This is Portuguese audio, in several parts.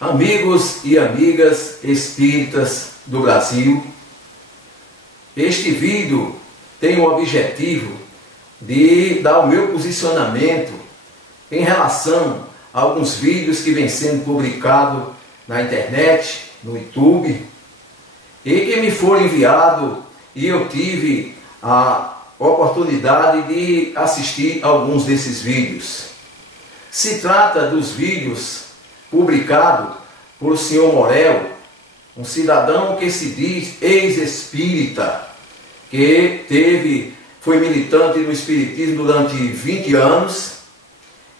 Amigos e amigas espíritas do Brasil, este vídeo tem o objetivo de dar o meu posicionamento em relação a alguns vídeos que vêm sendo publicados na internet, no YouTube, e que me foram enviados e eu tive a oportunidade de assistir alguns desses vídeos. Se trata dos vídeos publicados por o senhor Morel, um cidadão que se diz ex-espírita, que foi militante no espiritismo durante 20 anos.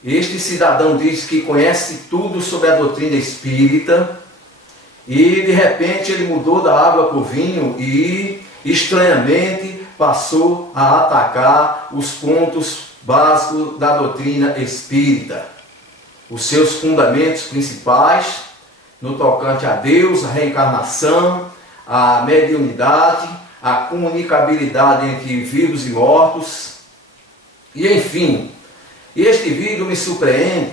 Este cidadão diz que conhece tudo sobre a doutrina espírita e de repente ele mudou da água para o vinho e estranhamente passou a atacar os pontos básicos da doutrina espírita, os seus fundamentos principais no tocante a Deus, a reencarnação, a mediunidade, a comunicabilidade entre vivos e mortos. E enfim, este vídeo me surpreende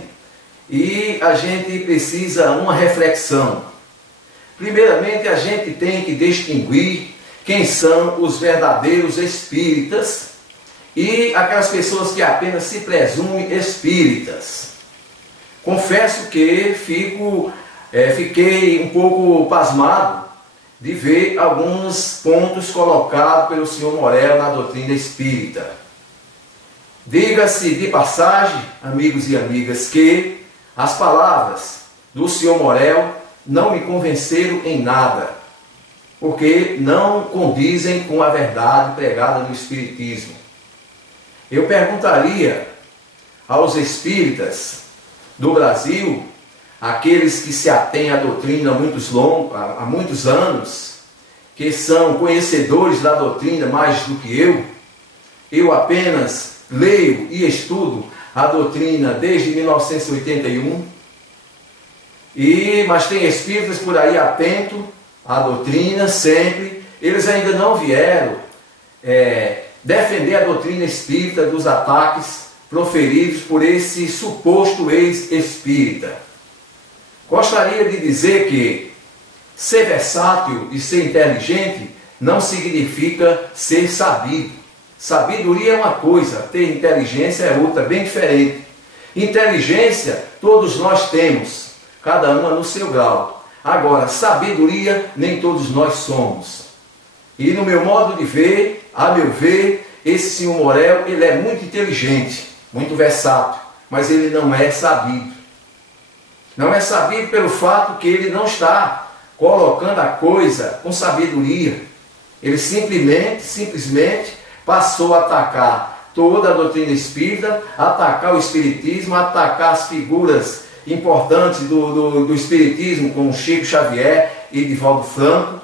e a gente precisa uma reflexão. Primeiramente, a gente tem que distinguir quem são os verdadeiros espíritas e aquelas pessoas que apenas se presumem espíritas. Confesso que fiquei um pouco pasmado de ver alguns pontos colocados pelo senhor Morel na doutrina espírita. Diga-se de passagem, amigos e amigas, que as palavras do senhor Morel não me convenceram em nada, porque não condizem com a verdade pregada no espiritismo. Eu perguntaria aos espíritas do Brasil, aqueles que se atêm à doutrina há muitos anos, que são conhecedores da doutrina mais do que eu apenas leio e estudo a doutrina desde 1981, mas tem espíritas por aí atentos à doutrina sempre. Eles ainda não vieram defender a doutrina espírita dos ataques proferidos por esse suposto ex-espírita. Gostaria de dizer que ser versátil e ser inteligente não significa ser sabido. Sabedoria é uma coisa, ter inteligência é outra, bem diferente. Inteligência todos nós temos, cada uma no seu grau. Agora, sabedoria nem todos nós somos. E no meu modo de ver, a meu ver, esse senhor Morel, ele é muito inteligente, muito versátil, mas ele não é sabido. Não é sabido pelo fato que ele não está colocando a coisa com sabedoria. Ele simplesmente passou a atacar toda a doutrina espírita, atacar o espiritismo, atacar as figuras importantes do espiritismo, como Chico Xavier e Divaldo Franco.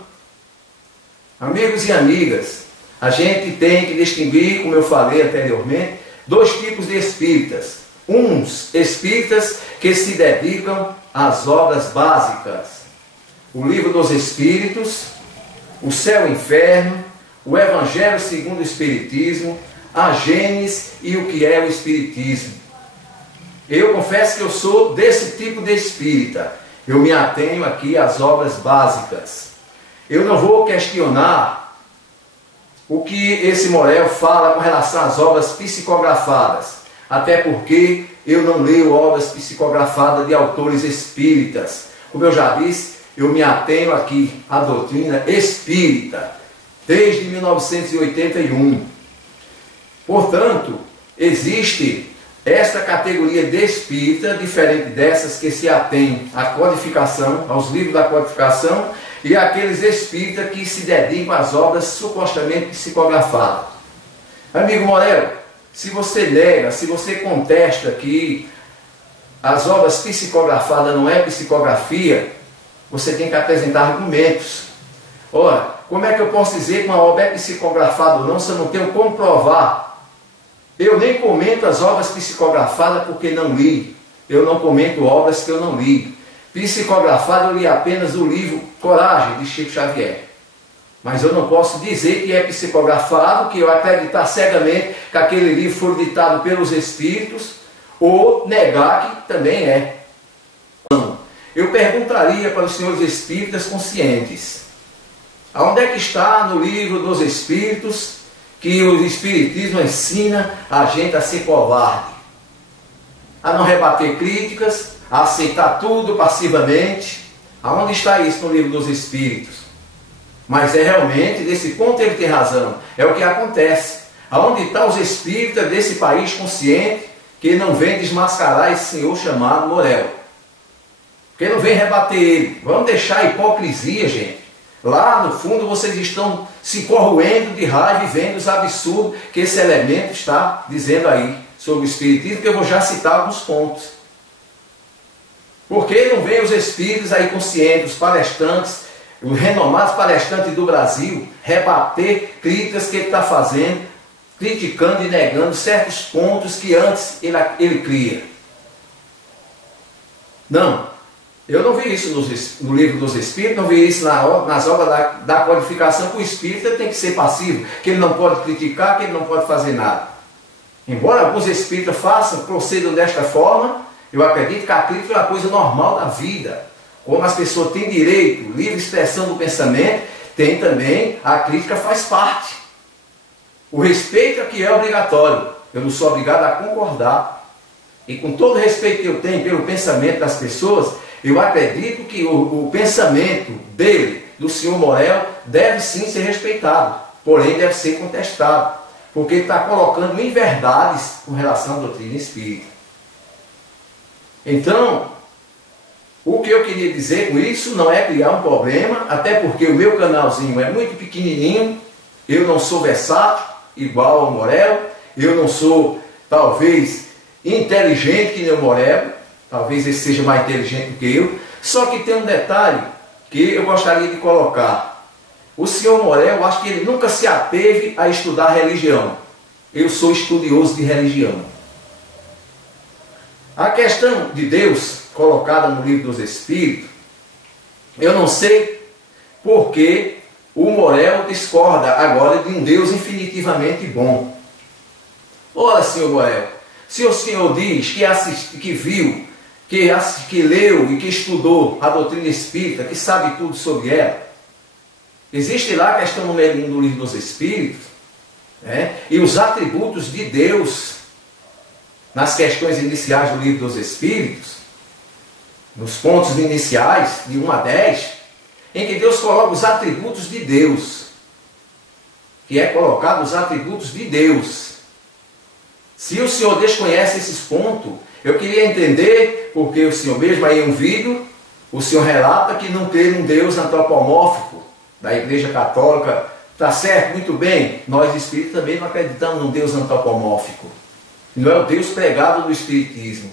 Amigos e amigas, a gente tem que distinguir, como eu falei anteriormente, dois tipos de espíritas. Uns espíritas que se dedicam às obras básicas, o Livro dos Espíritos, o Céu e o Inferno, o Evangelho segundo o Espiritismo, a Gênesis e o que é o Espiritismo. Eu confesso que eu sou desse tipo de espírita. Eu me atenho aqui às obras básicas. Eu não vou questionar o que esse Morel fala com relação às obras psicografadas, até porque eu não leio obras psicografadas de autores espíritas. Como eu já disse, eu me atenho aqui à doutrina espírita, desde 1981. Portanto, existe esta categoria de espírita, diferente dessas que se atém à codificação, aos livros da codificação, e aqueles espíritas que se dedicam às obras supostamente psicografadas. Amigo Morel, se você nega, se você contesta que as obras psicografadas não é psicografia, você tem que apresentar argumentos. Ora, como é que eu posso dizer que uma obra é psicografada ou não se eu não tenho como provar? Eu nem comento as obras psicografadas porque não li. Eu não comento obras que eu não li. Psicografado eu li apenas o livro Coragem, de Chico Xavier. Mas eu não posso dizer que é psicografado, que eu acreditar cegamente que aquele livro foi ditado pelos espíritos, ou negar que também é. eu perguntaria para os senhores espíritas conscientes, aonde é que está no livro dos Espíritos que o Espiritismo ensina a gente a ser covarde, a não rebater críticas, a aceitar tudo passivamente? Aonde está isso no livro dos Espíritos? Mas é realmente, desse ponto ele tem razão, é o que acontece. Aonde estão os espíritas desse país consciente que não vem desmascarar esse senhor chamado Morel? Que não vem rebater ele. Vamos deixar a hipocrisia, gente. Lá no fundo vocês estão se corroendo de raiva e vendo os absurdos que esse elemento está dizendo aí sobre o Espiritismo, que eu vou já citar alguns pontos. Por que não vem os espíritos aí conscientes, os palestrantes, os renomados palestrantes do Brasil, rebater críticas que ele está fazendo, criticando e negando certos pontos que antes ele cria? Não. Eu não vi isso no livro dos Espíritos, não vi isso nas obras da codificação, que o Espírita tem que ser passivo, que ele não pode criticar, que ele não pode fazer nada. Embora alguns Espíritas procedam desta forma, eu acredito que a crítica é uma coisa normal da vida. Como as pessoas têm direito, livre expressão do pensamento, tem também, a crítica faz parte. O respeito aqui é obrigatório, eu não sou obrigado a concordar. E com todo o respeito que eu tenho pelo pensamento das pessoas, eu acredito que o pensamento dele, do senhor Morel, deve sim ser respeitado, porém deve ser contestado, porque ele está colocando inverdades com relação à doutrina espírita. Então, o que eu queria dizer com isso não é criar um problema, até porque o meu canalzinho é muito pequenininho, eu não sou versátil, igual ao Morel, eu não sou, talvez, inteligente que nem o Morel, talvez ele seja mais inteligente do que eu. Só que tem um detalhe que eu gostaria de colocar. O senhor Morel, eu acho que ele nunca se ateve a estudar religião. Eu sou estudioso de religião. A questão de Deus, colocada no livro dos Espíritos, eu não sei porque o Morel discorda agora de um Deus infinitivamente bom. Ora, senhor Morel, se o senhor diz que viu, que leu e que estudou a doutrina espírita, que sabe tudo sobre ela, existe lá a questão número 1 do livro dos Espíritos, e os atributos de Deus, nas questões iniciais do livro dos Espíritos, nos pontos iniciais, de 1 a 10, em que Deus coloca os atributos de Deus, que é colocado os atributos de Deus. Se o senhor desconhece esses pontos, eu queria entender, porque o senhor mesmo aí em um vídeo, o senhor relata que não crê num Deus antropomórfico da Igreja Católica. Está certo, muito bem, nós espíritas também não acreditamos num Deus antropomórfico. Não é o Deus pregado no Espiritismo.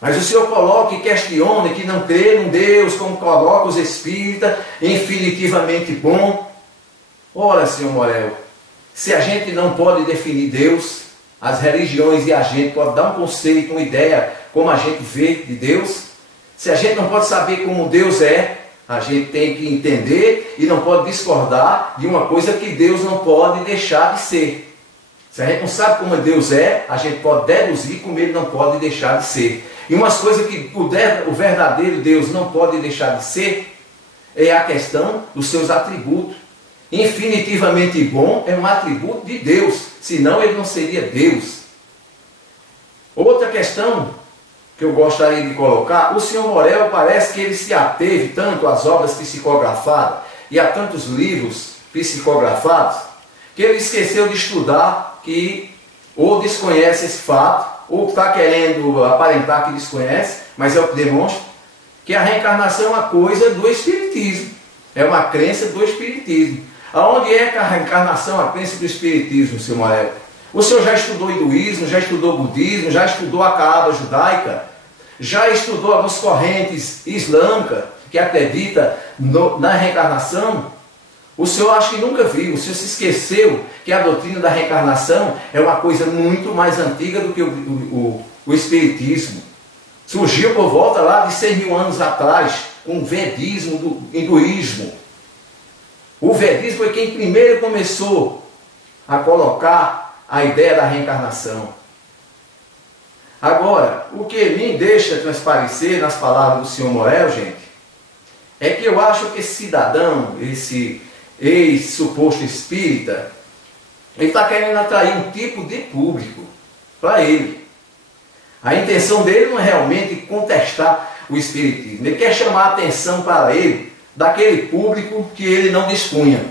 Mas o senhor coloca e questiona que não crê num Deus, como coloca os espíritas, infinitivamente bom. Ora, senhor Morel, se a gente não pode definir Deus, as religiões e a gente pode dar um conceito, uma ideia, como a gente vê de Deus. Se a gente não pode saber como Deus é, a gente tem que entender e não pode discordar de uma coisa que Deus não pode deixar de ser. Se a gente não sabe como Deus é, a gente pode deduzir como ele não pode deixar de ser. E umas coisas que o verdadeiro Deus não pode deixar de ser é a questão dos seus atributos. Infinitivamente bom é um atributo de Deus, senão ele não seria Deus. Outra questão que eu gostaria de colocar, o senhor Morel parece que ele se ateve tanto às obras psicografadas e a tantos livros psicografados, que ele esqueceu de estudar, ou desconhece esse fato, ou está querendo aparentar que desconhece, mas é o que demonstra, que a reencarnação é uma coisa do Espiritismo, é uma crença do Espiritismo. Aonde é que a reencarnação é a crença do Espiritismo, senhor Morel? O senhor já estudou hinduísmo, já estudou budismo, já estudou a Kaaba judaica, já estudou algumas correntes islâmicas que acreditam na reencarnação? O senhor acho que nunca viu, o senhor se esqueceu que a doutrina da reencarnação é uma coisa muito mais antiga do que o Espiritismo. Surgiu por volta lá de 100 mil anos atrás, com o Vedismo do hinduísmo. O Vedismo foi quem primeiro começou a colocar a ideia da reencarnação. Agora, o que me deixa transparecer nas palavras do senhor Morel, gente, é que eu acho que esse cidadão, esse ex-suposto espírita, ele está querendo atrair um tipo de público para ele. A intenção dele não é realmente contestar o espiritismo. Ele quer chamar a atenção para ele daquele público que ele não dispunha.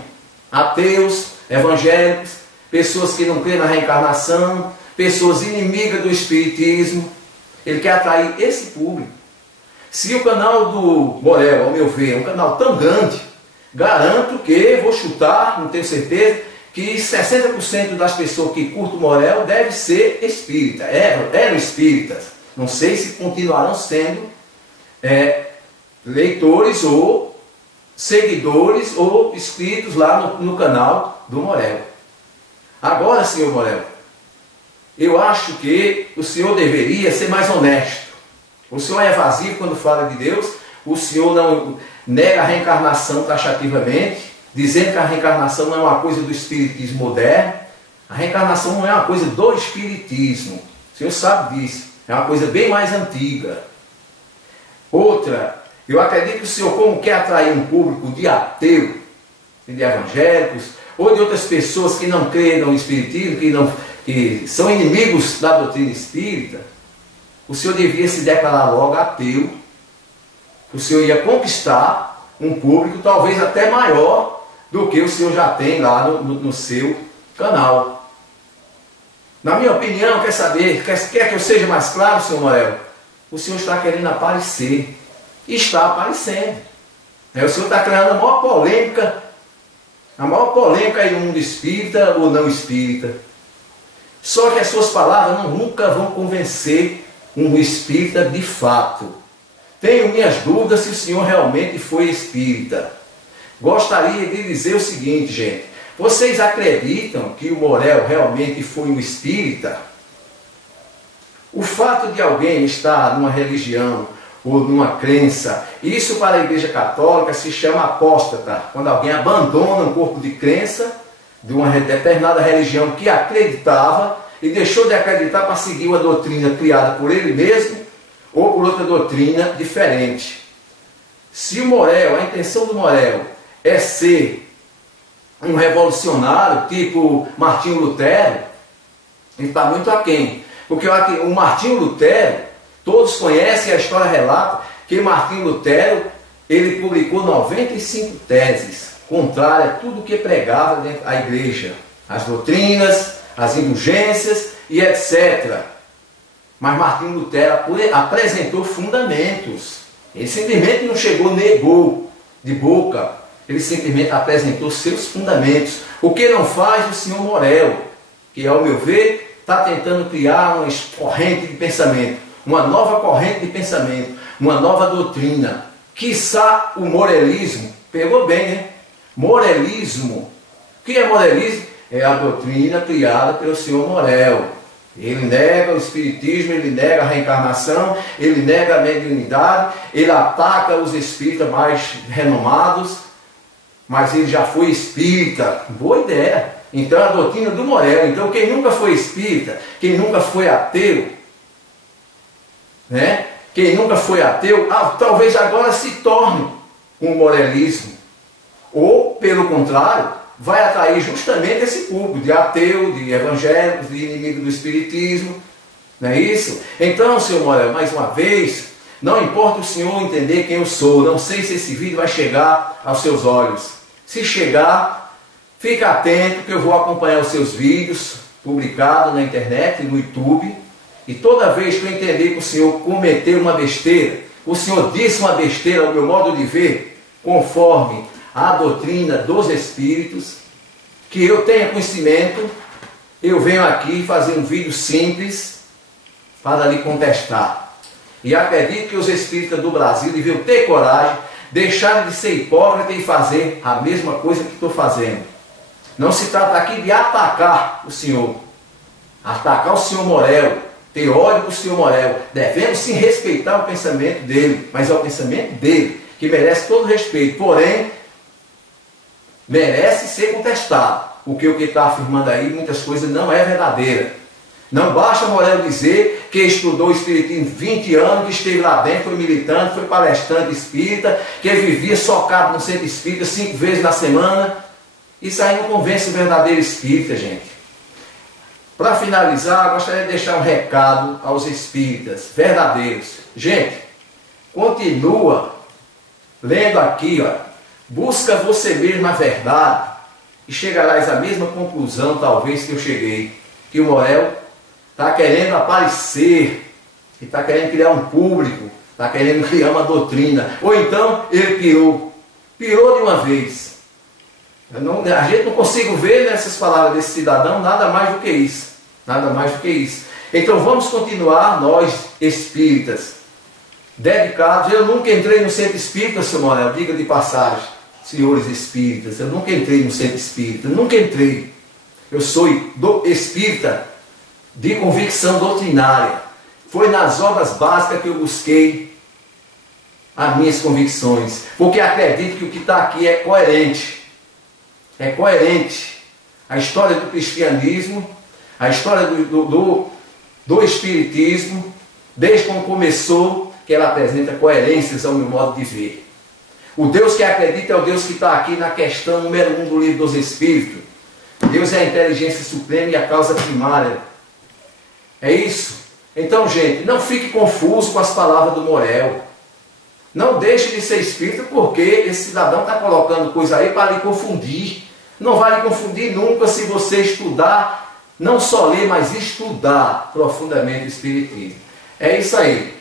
Ateus, evangélicos, pessoas que não creem na reencarnação, pessoas inimigas do espiritismo. Ele quer atrair esse público. Se o canal do Morel, ao meu ver, é um canal tão grande, garanto que, vou chutar, não tenho certeza, que 60% das pessoas que curtem o Morel deve ser espírita, eram espíritas. Não sei se continuarão sendo leitores ou seguidores ou inscritos lá no canal do Morel. Agora, senhor Morel, eu acho que o senhor deveria ser mais honesto. O senhor é evasivo quando fala de Deus, o senhor não nega a reencarnação taxativamente, dizendo que a reencarnação não é uma coisa do espiritismo moderno. A reencarnação não é uma coisa do espiritismo. O senhor sabe disso. É uma coisa bem mais antiga. Outra, eu acredito que o senhor, como quer atrair um público de ateu, de evangélicos, ou de outras pessoas que não creem no espiritismo, que são inimigos da doutrina espírita, o senhor devia se declarar logo ateu. O senhor ia conquistar um público talvez até maior do que o senhor já tem lá no seu canal. Na minha opinião, quer que eu seja mais claro, senhor Morel? O senhor está querendo aparecer. E está aparecendo. O senhor está criando a maior polêmica aí no mundo espírita ou não espírita. Só que as suas palavras nunca vão convencer um espírita de fato. Tenho minhas dúvidas se o senhor realmente foi espírita. Gostaria de dizer o seguinte, gente. Vocês acreditam que o Morel realmente foi um espírita? O fato de alguém estar numa religião ou numa crença, isso para a Igreja Católica se chama apóstata. Quando alguém abandona um corpo de crença de uma determinada religião que acreditava e deixou de acreditar para seguir uma doutrina criada por ele mesmo ou por outra doutrina diferente. Se o Morel, a intenção do Morel é ser um revolucionário tipo Martinho Lutero, ele está muito aquém. Porque o Martinho Lutero, todos conhecem, a história relata que Martinho Lutero, ele publicou 95 teses contrárias a tudo que pregava dentro da igreja, as doutrinas, as indulgências e etc. Mas Martinho Lutero apresentou fundamentos. Ele simplesmente não chegou, negou de boca. Ele simplesmente apresentou seus fundamentos. O que não faz o senhor Morel, que ao meu ver está tentando criar uma corrente de pensamento, uma nova corrente de pensamento, uma nova doutrina. Quiçá o morelismo, pegou bem, né? Morelismo. O que é morelismo? É a doutrina criada pelo senhor Morel. Ele nega o espiritismo, ele nega a reencarnação, ele nega a mediunidade, ele ataca os espíritas mais renomados, mas ele já foi espírita. Boa ideia. Então a doutrina do Morel. Então quem nunca foi espírita, quem nunca foi ateu, né? Quem nunca foi ateu, talvez agora se torne um morelismo. Ou, pelo contrário, vai atrair justamente esse público de ateu, de evangélicos, de inimigo do espiritismo. Não é isso? Então, senhor Morel, mais uma vez, não importa o senhor entender quem eu sou, não sei se esse vídeo vai chegar aos seus olhos. Se chegar, fica atento que eu vou acompanhar os seus vídeos publicados na internet, no YouTube. E toda vez que eu entender que o senhor cometeu uma besteira, o senhor disse uma besteira ao meu modo de ver, conforme a doutrina dos espíritos, que eu tenha conhecimento, eu venho aqui fazer um vídeo simples para lhe contestar. E acredito que os espíritas do Brasil deviam ter coragem, deixar de ser hipócrita e fazer a mesma coisa que estou fazendo. Não se trata aqui de atacar o senhor Morel, ter ódio do senhor Morel. Devemos sim respeitar o pensamento dele, mas é o pensamento dele que merece todo respeito, porém merece ser contestado, porque o que está afirmando aí, muitas coisas não é verdadeira. Não basta Morel dizer que estudou o espiritismo 20 anos, que esteve lá dentro, foi militante, foi palestrante espírita, que vivia socado no centro espírita 5 vezes na semana. Isso aí não convence o verdadeiro espírita, gente. Para finalizar, gostaria de deixar um recado aos espíritas verdadeiros. Gente, continua lendo aqui, ó. Busca você mesmo a verdade e chegarás à mesma conclusão, talvez, que eu cheguei. Que o Morel está querendo aparecer, está querendo criar um público, está querendo criar uma doutrina. Ou então ele pirou de uma vez. A gente não consigo ver nessas palavras desse cidadão nada mais do que isso. Nada mais do que isso. Então vamos continuar, nós espíritas, dedicados. Eu nunca entrei no centro espírita, seu Morel, diga de passagem, senhores espíritas. Eu nunca entrei no centro espírita, nunca entrei. Eu sou espírita de convicção doutrinária. Foi nas obras básicas que eu busquei as minhas convicções, porque acredito que o que está aqui é coerente. É coerente. A história do cristianismo, a história do espiritismo, desde quando começou, que ela apresenta coerências ao meu modo de ver. O Deus que acredita é o Deus que está aqui na questão número 1 do livro dos Espíritos. Deus é a inteligência suprema e a causa primária. É isso. Então, gente, não fique confuso com as palavras do Morel. Não deixe de ser espírita, porque esse cidadão está colocando coisa aí para lhe confundir. Não vai lhe confundir nunca se você estudar, não só ler, mas estudar profundamente o espiritismo. É isso aí.